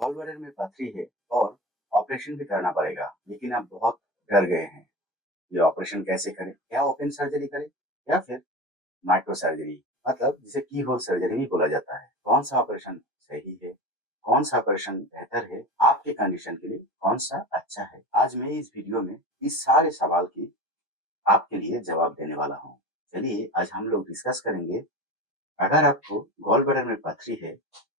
Gall bladder में पथरी है और ऑपरेशन भी करना पड़ेगा, लेकिन आप बहुत डर गए हैं। ये ऑपरेशन कैसे करें? क्या ओपन सर्जरी करें या फिर माइक्रो सर्जरी, मतलब जिसे की होल सर्जरी भी बोला जाता है। कौन सा ऑपरेशन सही है, कौन सा ऑपरेशन बेहतर है, आपके कंडीशन के लिए कौन सा अच्छा है? आज मैं इस वीडियो में इस सारे सवाल की आपके लिए जवाब देने वाला हूँ। चलिए आज हम लोग डिस्कस करेंगे, अगर आपको गॉल ब्लैडर में पथरी है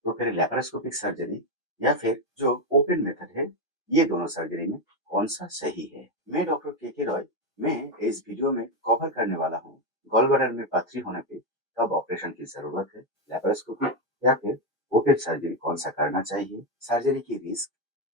तो फिर लैप्रोस्कोपिक सर्जरी या फिर जो ओपन मेथड है, ये दोनों सर्जरी में कौन सा सही है। मैं डॉक्टर के रॉय, मैं इस वीडियो में कवर करने वाला हूँ गॉल ब्लैडर में पथरी होने पे कब ऑपरेशन की जरूरत है, लैप्रोस्कोपिक या फिर ओपन सर्जरी कौन सा करना चाहिए, सर्जरी की रिस्क,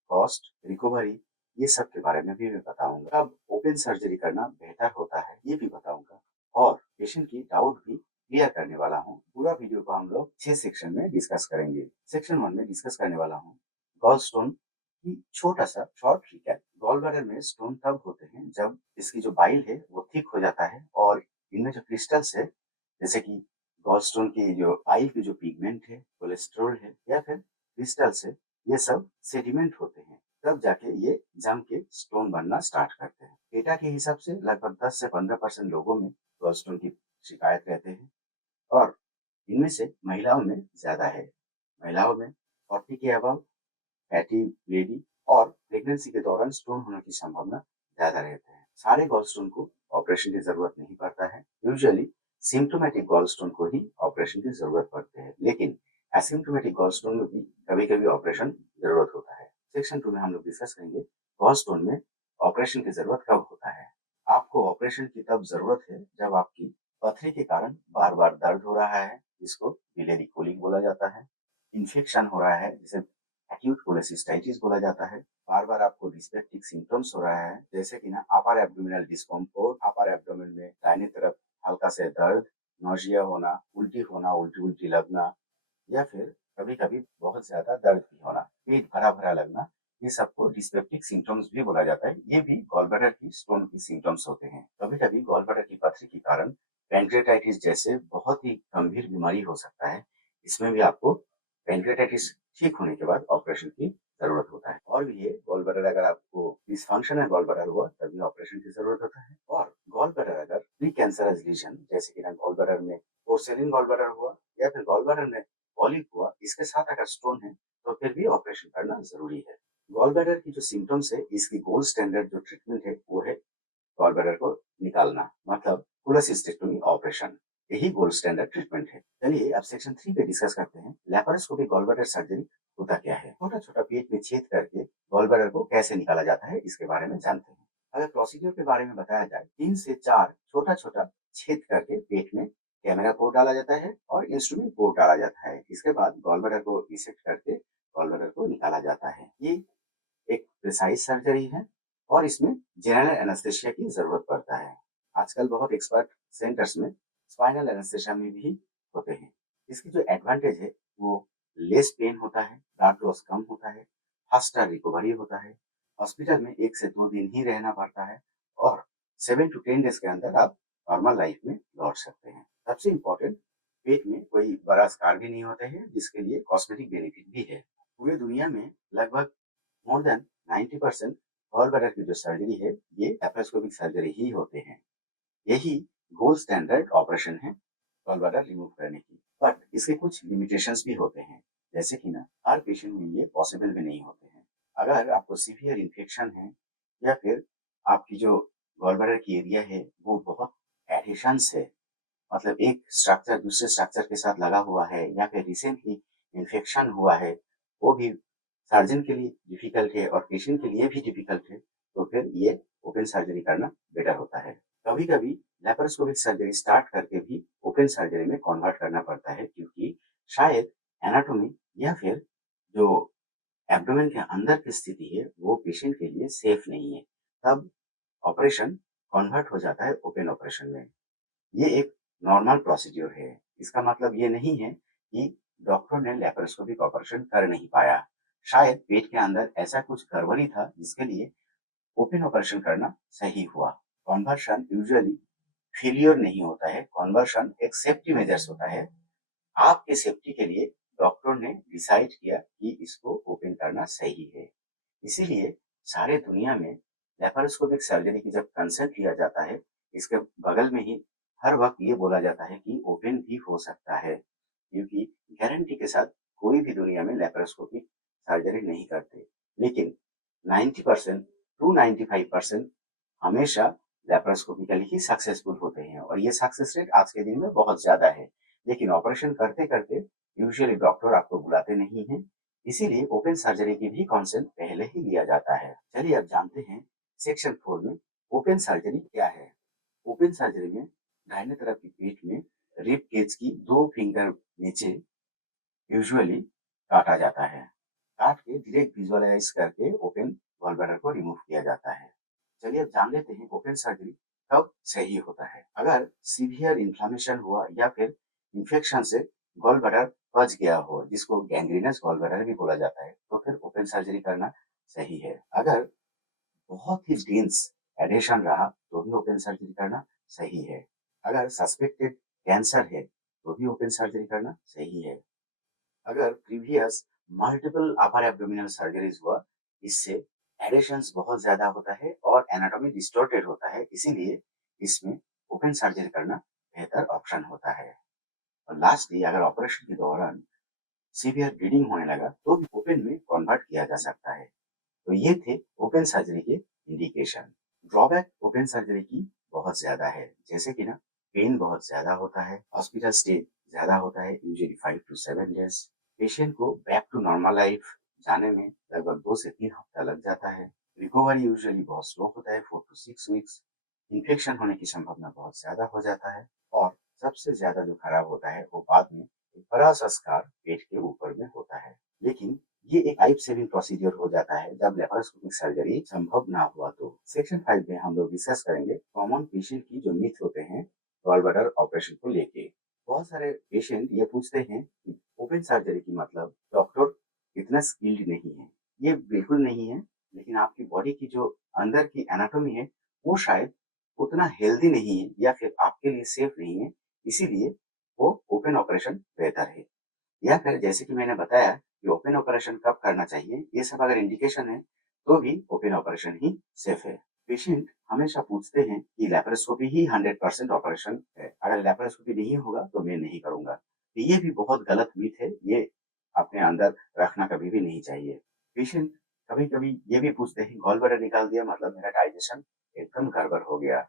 कॉस्ट, रिकवरी, ये सब के बारे में भी मैं बताऊंगा। कब ओपन सर्जरी करना बेहतर होता है ये भी बताऊंगा, और पेशेंट की डाउट भी क्लियर करने वाला हूँ। पूरा वीडियो को हम लोग 6 सेक्शन में डिस्कस करेंगे। सेक्शन 1 में डिस्कस करने वाला हूँ गॉल स्टोन की छोटा सा शॉर्ट रिकैप। गॉल ब्लैडर में स्टोन तब होते हैं जब इसकी जो बाइल है वो थिक हो जाता है और इनमें जो क्रिस्टल्स है, जैसे कि गॉल स्टोन की जो बाइल की जो पिगमेंट है, कोलेस्ट्रॉल है या फिर क्रिस्टल्स है, ये सब सेडिमेंट होते हैं। तब जाके ये जम के स्टोन बनना स्टार्ट करते हैं। डेटा के हिसाब से लगभग 10 से 15% लोगों में गॉल स्टोन की शिकायत रहते हैं, और इनमें से महिलाओं में ज्यादा है। महिलाओं में 40 के अबव, फैटी लेडी और प्रेगनेंसी के दौरान स्टोन होने की संभावना ज्यादा रहते हैं। सारे गॉल स्टोन को ऑपरेशन की जरूरत नहीं पड़ता है। यूजुअली सिम्टोमेटिक गॉल स्टोन को ही ऑपरेशन की जरूरत पड़ती है, लेकिन एसिम्टोमेटिक गॉल स्टोन में भी कभी कभी ऑपरेशन जरूरत होता है। सेक्शन 2 में हम लोग डिस्कस करेंगे गॉल स्टोन में ऑपरेशन की जरूरत कब होता है। आपको ऑपरेशन की तब जरूरत है जब आपकी पथरी के कारण बार बार दर्द हो रहा है, जिसको बिलियरी कोलिक बोला जाता है, इन्फेक्शन हो रहा है जिसे एक्यूट कोलेसिस्टाइटिस बोला जाता है, बार बार आपको डिस्पेप्टिक सिम्टम्स हो रहा है, जैसे कि ना अपर एब्डोमिनल डिस्कम्फर्ट, अपर एब्डोमेन में दाहिने तरफ हल्का से दर्द, नौजिया होना, उल्टी उल्टी लगना, या फिर कभी कभी बहुत ज्यादा दर्द भी होना, पेट भरा भरा लगना, ये सबको डिस्पेप्टिक सिम्टम्स भी बोला जाता है। ये भी गॉल ब्लैडर की स्टोन की सिम्टम्स होते हैं। कभी कभी गॉल ब्लैडर की पथरी के कारण पेनक्रेटाइटिस जैसे बहुत ही गंभीर बीमारी हो सकता है। इसमें भी आपको पेनक्रेटाइटिस ठीक होने के बाद ऑपरेशन की जरूरत होता है। और भी ये गॉल ब्लैडर अगर आपको डिसफंक्शन है गॉल ब्लैडर हुआ तभी ऑपरेशन की जरूरत होता है। और गॉल ब्लैडर अगर प्री कैंसरस लीजन, जैसे कि गॉल ब्लैडर में पोर्सिलिन गॉल ब्लैडर हुआ या फिर गॉल ब्लैडर में पॉलिप हुआ, इसके साथ अगर स्टोन है तो फिर भी ऑपरेशन करना जरूरी है। गॉल ब्लैडर की जो सिम्टम्स है, इसकी गोल्ड स्टैंडर्ड जो ट्रीटमेंट है वो है गॉल ब्लैडर को निकालना, मतलब कोलेसिस्टेक्टोमी ऑपरेशन। यही गोल्ड स्टैंडर्ड ट्रीटमेंट है। चलिए अब सेक्शन 3 पे डिस्कस करते हैं लैप्रोस्कोपिक गॉल ब्लैडर सर्जरी होता क्या है। छोटा छोटा पेट में छेद करके गॉल ब्लैडर को कैसे निकाला जाता है इसके बारे में जानते हैं। अगर प्रोसीजर के बारे में बताया जाए, 3 से 4 छोटा छोटा छेद करके पेट में कैमरा पोर्ट डाला जाता है और इंस्ट्रूमेंट पोर्ट डाला जाता है। इसके बाद गॉल ब्लैडर को डिसेक्ट करके गॉल ब्लैडर को निकाला जाता है। ये एक प्रिसाइज सर्जरी है और इसमें जनरल एनेस्थेसिया की जरूरत पड़ता है। आजकल बहुत एक्सपर्ट सेंटर्स में स्पाइनल एनेस्थेसिया में भी होते हैं। इसकी जो एडवांटेज है वो लेस पेन होता है, ब्लड लॉस कम होता है, फास्टर रिकवरी होता है, हॉस्पिटल में 1 से 2 दिन ही रहना पड़ता है और 7 to 10 डेज के अंदर आप नॉर्मल लाइफ में लौट सकते हैं। सबसे इम्पोर्टेंट, पेट में कोई बड़ा स्कार भी नहीं होते हैं, जिसके लिए कॉस्मेटिक बेनिफिट भी है। पूरी दुनिया में लगभग मोर देन 90% गॉल ब्लैडर की जो सर्जरी है ये लैप्रोस्कोपिक सर्जरी ही होते हैं। यही गोल्ड स्टैंडर्ड ऑपरेशन है गॉल ब्लैडर रिमूव करने की। बट इसके कुछ लिमिटेशंस भी होते हैं, जैसे कि ना हर पेशेंट में ये पॉसिबल भी नहीं होते हैं। अगर आपको सीवियर इन्फेक्शन है या फिर आपकी जो गॉल ब्लैडर की एरिया है वो बहुत एडिशंस है, मतलब एक स्ट्रक्चर दूसरे स्ट्रक्चर के साथ लगा हुआ है या फिर रिसेंटली इन्फेक्शन हुआ है, वो भी सर्जन के लिए डिफिकल्ट है और पेशेंट के लिए भी डिफिकल्ट है, तो फिर ये ओपन सर्जरी करना बेटर होता है। कभी कभी लैप्रोस्कोपिक सर्जरी स्टार्ट करके भी ओपन सर्जरी में कन्वर्ट करना पड़ता है, क्योंकि शायद एनाटॉमी या फिर जो एब्डोमेन के अंदर की स्थिति है वो पेशेंट के लिए सेफ नहीं है। तब ऑपरेशन कन्वर्ट हो जाता है ओपन ऑपरेशन में। ये एक नॉर्मल प्रोसीड्यूर है। इसका मतलब ये नहीं है कि डॉक्टर ने लैप्रोस्कोपिक ऑपरेशन कर नहीं पाया। शायद पेट के अंदर ऐसा कुछ गड़बड़ी था जिसके लिए ओपन ऑपरेशन करना सही हुआ। कन्वर्शन यूजुअली फेलियर नहीं होता है, कन्वर्शन एक सेफ्टी मेजर्स होता है। आपके सेफ्टी के लिए डॉक्टर ने डिसाइड किया कि इसको ओपन करना सही है। इसीलिए सारे दुनिया में लेप्रोस्कोपिक सर्जरी की जब कंसेंट लिया जाता है, इसके बगल में ही हर वक़्त ये बोला जाता है कि ओपन भी हो सकता है, क्योंकि गारंटी के साथ कोई भी दुनिया में लेप्रोस्कोपिक सर्जरी नहीं करते। लेकिन 90% टू 95% हमेशा लेप्रोस्कोपिकली ही सक्सेसफुल होते हैं और ये सक्सेस रेट आज के दिन में बहुत ज़्यादा है। लेकिन ऑपरेशन करते-करते यूजुअली डॉक्टर आपको बुलाते नहीं हैं, इसीलिए ओपन सर्जरी की भी कंसेंट पहले ही लिया जाता है। चलिए अब जानते हैं सेक्शन 4 में ओपन सर्जरी क्या है? ओपन सर्जरी में दाहिने तरफ की पीठ में रिब केज की 2 फिंगर नीचे यूजुअली काटा जाता है। काट के डायरेक्ट विजुअलाइज करके ओपन गॉलब्लैडर को रिमूव किया जाता है। चलिए अब जान लेते हैं ओपन सर्जरी कब सही होता है। अगर सीवियर इन्फ्लेमेशन हुआ या फिर इन्फेक्शन से गॉल ब्लैडर पच गया हो, जिसको गैंग्रीनस गॉल ब्लैडर भी बोला जाता है, तो फिर ओपन सर्जरी करना सही है। अगर बहुत ही डेंस एडेशन रहा तो भी ओपन सर्जरी करना सही है। अगर सस्पेक्टेड कैंसर है तो भी ओपन सर्जरी करना सही है। अगर प्रीवियस मल्टीपल अपर एब्डोमिनल सर्जरीज हुआ, इससे एडिशंस बहुत ज्यादा होता है और एनाटॉमी डिस्टॉर्टेड होता है, इसीलिए इसमें ओपन सर्जरी करना बेहतर ऑप्शन होता है। और लास्टली अगर ऑपरेशन के दौरान सीवियर ब्लीडिंग होने लगा तो भी ओपन में कन्वर्ट किया जा सकता है। तो ये थे ओपन सर्जरी के इंडिकेशन। ड्रॉबैक ओपन सर्जरी की बहुत ज्यादा है, जैसे कि ना पेन बहुत ज्यादा होता है, हॉस्पिटल स्टे ज्यादा होता है, यूजुअली 5 to 7 days। पेशेंट को बैक टू नॉर्मल लाइफ जाने में लगभग 2 से 3 हफ्ता लग जाता है। रिकवरी यूजुअली बहुत स्लो होता है, 4 to 6 weeks। इन्फेक्शन होने की संभावना बहुत ज्यादा हो जाता है और सबसे ज्यादा जो खराब होता है वो बाद में एक बड़ा सा स्कार पेट के ऊपर में होता है। लेकिन ये एक लाइफ सेविंग प्रोसीजर हो जाता है जब लेप्रोस्कोपिक सर्जरी संभव ना हुआ तो। सेक्शन 5 में हम लोग डिस्कस करेंगे कॉमन पेशेंट की जो मिथ होते हैं गॉल ब्लैडर ऑपरेशन को लेके। बहुत सारे पेशेंट ये पूछते हैं कि ओपन सर्जरी की मतलब डॉक्टर इतना स्किल्ड नहीं है। ये बिल्कुल नहीं है, लेकिन आपकी बॉडी की जो अंदर की एनाटॉमी है वो शायद उतना हेल्दी नहीं है या फिर आपके लिए सेफ नहीं है, इसीलिए वो ओपन ऑपरेशन बेहतर है। या फिर जैसे कि मैंने बताया कि ओपन ऑपरेशन कब करना चाहिए, ये सब अगर इंडिकेशन है तो भी ओपन ऑपरेशन ही सेफ है। पेशेंट हमेशा पूछते हैं कि लेप्रोस्कोपी ही 100% ऑपरेशन है, अगर लेप्रोस्कोपी नहीं होगा तो मैं नहीं करूंगा। तो ये भी बहुत गलत मिथ है, ये अपने अंदर रखना कभी भी नहीं चाहिए। पेशेंट कभी कभी ये भी पूछते हैं गॉल ब्लैडर निकाल दिया मतलब मेरा डाइजेशन एकदम गड़बड़ हो गया।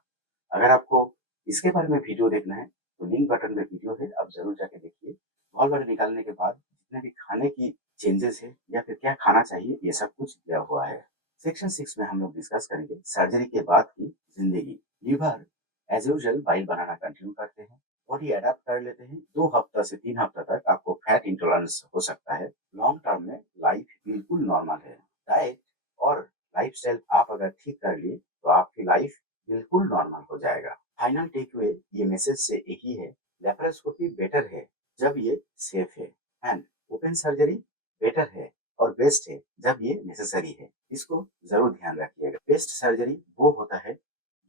अगर आपको इसके बारे में वीडियो देखना है तो लिंक बटन में वीडियो है, आप जरूर जाके देखिए। गॉल ब्लैडर निकालने के बाद जितने भी खाने की चेंजेस है या फिर क्या खाना चाहिए, ये सब कुछ दिया हुआ है। सेक्शन 6 में हम लोग डिस्कस करेंगे सर्जरी के बाद की जिंदगी। लीवर एज यूजुअल बाइल बनाना कंटिन्यू करते हैं, बॉडी अडेप्ट कर लेते हैं। 2 हफ्ता से 3 हफ्ता तक आपको फैट इंटॉलरेंस हो सकता है। लॉन्ग टर्म में लाइफ बिल्कुल नॉर्मल है। डाइट और लाइफस्टाइल आप अगर ठीक कर लिए तो आपकी लाइफ बिल्कुल नॉर्मल हो जाएगा। फाइनल टेक अवे ये मैसेज से एक ही है, लेप्रोस्कोपी बेटर है जब ये सेफ है, एंड ओपन सर्जरी बेटर है और बेस्ट है जब ये नेसेसरी है। इसको जरूर ध्यान रखिएगा। बेस्ट सर्जरी वो होता है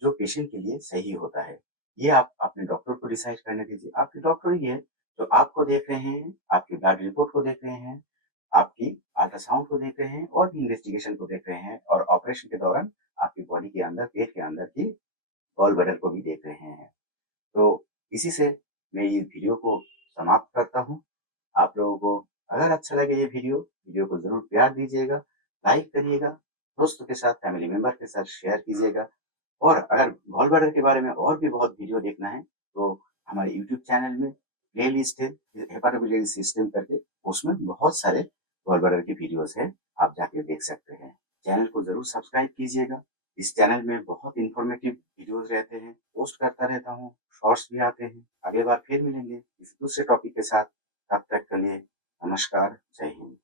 जो पेशेंट के लिए सही होता है। ये आप अपने डॉक्टर को डिसाइड करने दीजिए। आपके डॉक्टर ही है जो आपको देख रहे हैं, आपकी ब्लड रिपोर्ट को देख रहे हैं, आपकी अल्ट्रासाउंड को देख रहे हैं और भी इन्वेस्टिगेशन को देख रहे हैं और ऑपरेशन के दौरान आपकी बॉडी के अंदर, पेट के अंदर की गॉल ब्लैडर को भी देख रहे हैं। तो इसी से मैं ये वीडियो को समाप्त करता हूँ। आप लोगों को अगर अच्छा लगे ये वीडियो को ज़रूर प्यार दीजिएगा, लाइक करिएगा, दोस्तों के साथ, फैमिली मेंबर के साथ शेयर कीजिएगा। और अगर गॉल ब्लैडर के बारे में और भी बहुत वीडियो देखना है, तो हमारे यूट्यूब चैनल में प्लेलिस्ट है, हेपाटोबिलियरी सिस्टम करके, उसमें बहुत सारे गॉल ब्लैडर की वीडियोज़ हैं, आप जाके देख सकते हैं। चैनल को ज़रूर सब्सक्राइब कीजिएगा। इस चैनल में बहुत इन्फॉर्मेटिव वीडियोज़ रहते हैं, पोस्ट करता रहता हूँ, शॉर्ट्स भी आते हैं। अगली बार फिर मिलेंगे किसी दूसरे टॉपिक के साथ, तब तक के लिए नमस्कार, जय हिंद।